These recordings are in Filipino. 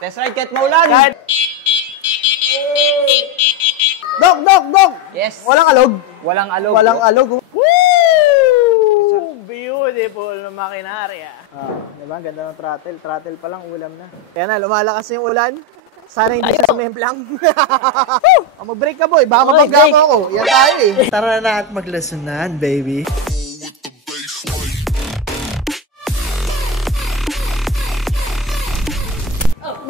Test ride kahit maulan. Dok! Yes. Walang alog. Walang alog. Walang alog. Woo! Beautiful na makinarya. Diba? Ganda ng throttle. Throttle pa lang, ulam na. Kaya na, lumalakas yung ulan. Sana hindi sa sumemplang. Mag-break ka, boy. Baka mabangga mo ako. Yan tayo eh. Tara na at maglasonan, baby.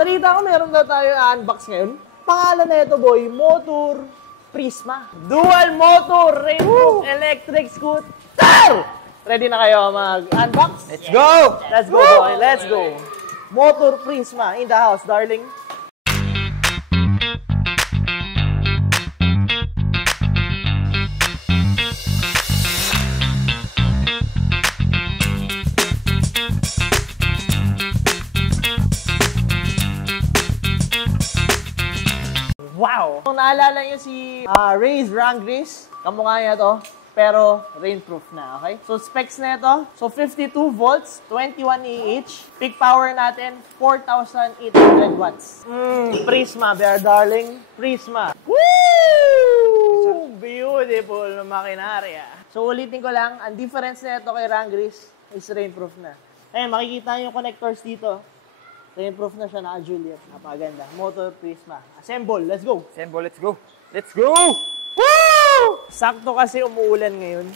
Balita ko, meron na tayo unbox ngayon. Pangalan na ito, boy, Motor Prisma. Dual motor rainproof electric scooter! Ready na kayo mag-unbox? Let's go! Let's go, boy. Let's go. Motor Prisma in the house, darling. Wow! Kung naalala nyo si Ray's Wranglers, kamukha niya to, pero rainproof na, okay? So, specs na ito, so 52 volts, 21 Ah, peak power natin, 4,800 watts. Prisma, bear darling, Prisma. Woo! Beautiful na makinarya. So, ulitin ko lang, ang difference na ito kay Wranglers is rainproof na. Ayun, makikita nyo yung connectors dito. Rainproof na siya, naka-Juliet. Napaganda. Motor Prisma. Assemble, let's go! Assemble, let's go! Let's go! Woo! Sakto kasi umuulan ngayon.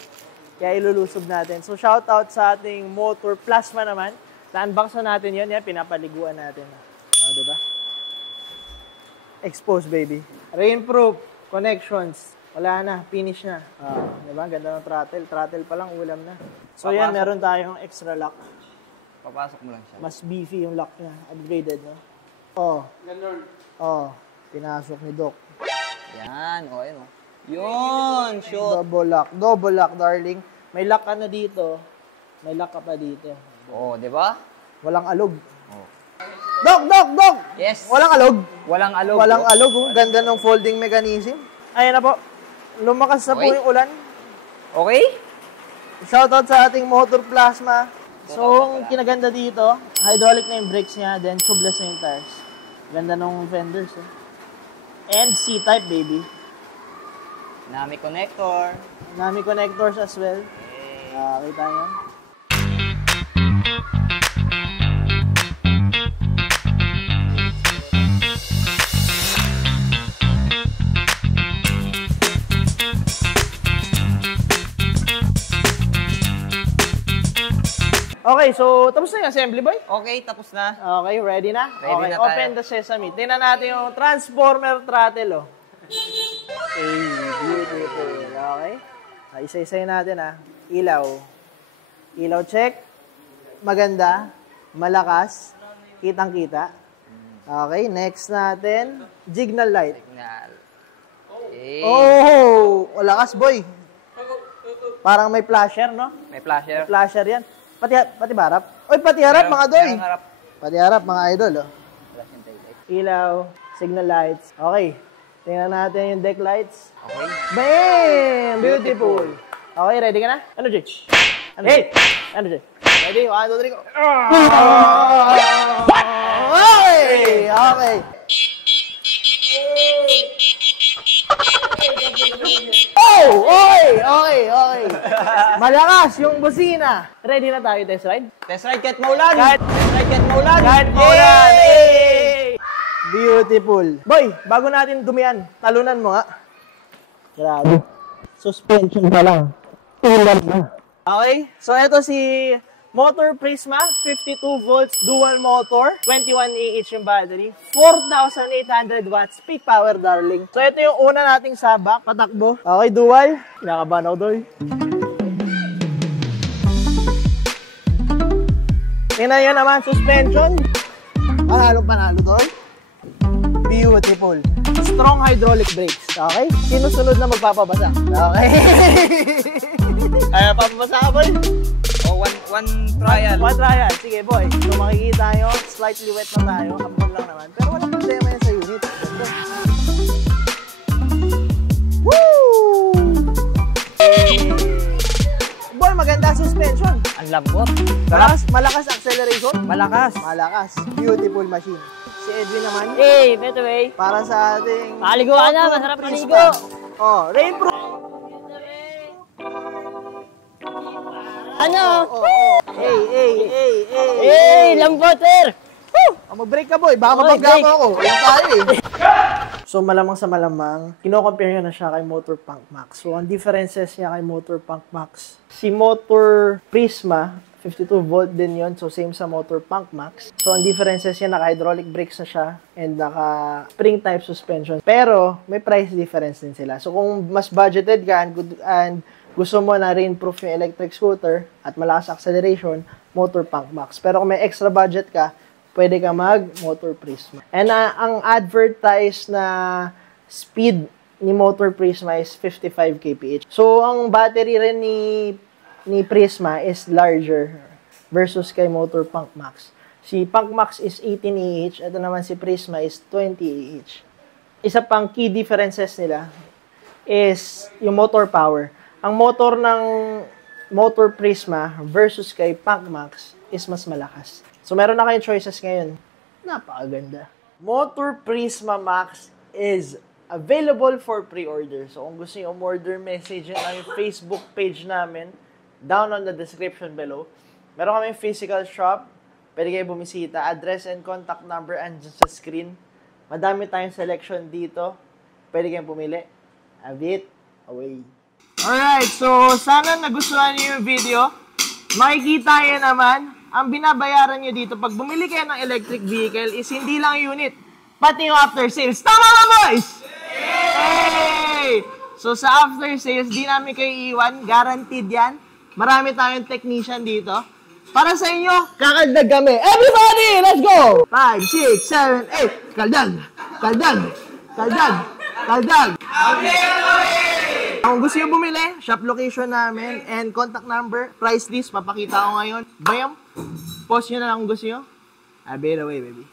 Kaya ilulusob natin. So, shout out sa ating Motor Plasma naman. Na-unbox na natin yun. Yan, pinapaliguan natin. Diba? Expose, baby. Rainproof. Connections. Wala na. Finish na. Diba? Ganda ng throttle. Throttle pa lang, ulam na. So, yan, meron tayong extra lock. Papasok mo lang siya. Mas beefy yung lock niya. Upgraded, no? Ganun. Pinasok ni Doc. Yan, o, ayun, o. Yun, shoot. Double lock, darling. May lock ka na dito. May lock ka pa dito. Oo, di ba? Walang alog. Oh. Doc! Yes. Walang alog. Walang alog. Walang alog. Oh. Ganda ng folding mechanism. Ayan na po. Lumakas na po yung ulan. Okay? Shoutout sa ating Motor Plasma. So, ang kinaganda dito, hydraulic na yung brakes niya, then tubeless na yung tires. Ganda ng fenders, eh. And C-type, baby. Nami connector. Nami connectors as well. Kita nyo. Okay, so tapos na yung assembly, boy? Okay, tapos na. Okay, ready na? Ready na tayo. Open the sesame. Tingnan natin yung transformer throttle, oh. Okay, beautiful. Okay. Isa-isay natin, Ilaw. Ilaw check. Maganda. Malakas. Kitang-kita. Okay, next natin. Signal light. Signal. Okay. Oh! Lakas, boy. Parang may flasher, no? May flasher. May flasher yan. Pati harap. Oy, pati harap, mga doy. Pati harap, mga idol, oh. Ilaw, signal lights. Okay. Tingnan natin yung deck lights. Okay. Bam! Beautiful. Okay, ready ka na? Ano, Jay? Ano, Jay? Ano, Jay? Ready? 1, 2, 3, go. What? Okay. Oh! Okay. Malakas yung busina. Ready na tayo, test ride? Test ride kahit maulan. Kahit maulan. Yay! Beautiful. Boy, bago natin dumihan, talunan mo nga. Grabe. Suspension pa lang. Ulan na. Okay, so ito si Motor Prisma, 52 volts dual motor, 21 Ah yung battery, 4,800 watts peak power, darling. So ito yung una nating sabak, patakbo. Okay, dual. Kinakabahan ako, doy. Tingnan nyo naman, suspension. Panalo, doy. Beautiful. Strong hydraulic brakes. Okay? Sinusunod na magpapabasa. Okay? Kaya papabasa ka, boy? Oh, one trial. One trial. Sige, boy. So makikita nyo, slightly wet na tayo. Kapag lang naman. Pero walang problema yan sa unit. Woo! Boy, maganda suspension. Ang lambot. Malakas acceleration. Malakas. Beautiful machine. Si Edwin naman. Hey, better way. Para sa ating... Paliguan na, masarap Prisma. maligo. Oh, rainproof. Ano? Hey. Hey, lamboter! Oh, mag-break ka, boy. Baka Okay, mabagla break. mo ako. Yan tayo eh. So, malamang sa malamang, kino-compare nyo na siya kay Motor Punk Max. So, ang differences niya kay Motor Punk Max, si Motor Prisma, 52 volt din yon, so same sa Motor Punk Max. So, ang differences niya, naka-hydraulic brakes na siya and naka-spring type suspension. Pero, may price difference din sila. So, kung mas budgeted ka and gusto mo na rainproof yung electric scooter at malakas acceleration, Motor Punk Max. Pero kung may extra budget ka, pwede ka mag-Motor Prisma. And ang advertised na speed ni Motor Prisma is 55 kph. So, ang battery rin ni Prisma is larger versus kay Motor Punk Max. Si Punk Max is 18 Ah, ito naman si Prisma is 20 Ah. Isa pang key differences nila is yung motor power. Ang motor ng Motor Prisma versus kay Punk Max is mas malakas. So, meron na kayong choices ngayon. Napakaganda. Motor Prisma Max is available for pre-order. So, kung gusto nyo umorder, message nyo lang yung Facebook page namin down on the description below. Meron kaming physical shop. Pwede kayo bumisita. Address and contact number andyan sa screen. Madami tayong selection dito. Pwede kayong pumili. Have it away. Alright, so sana nagustuhan niyo yung video. Makikita nyo naman, ang binabayaran nyo dito, pag bumili kayo ng electric vehicle, is hindi lang unit, pati yung after sales. Tama ba, boys? Hey! So sa after sales, di namin kayo iiwan, guaranteed yan. Marami tayong technician dito. Para sa inyo, kakaldag kami. Everybody, let's go! 5, 6, 7, 8. Kaldag! Kaldag! Kaldag! Kaldag! Kung gusto nyo bumili, shop location namin and contact number, price list, papakita ko ngayon. Bayam, post nyo na lang kung gusto nyo. I'll be away, baby.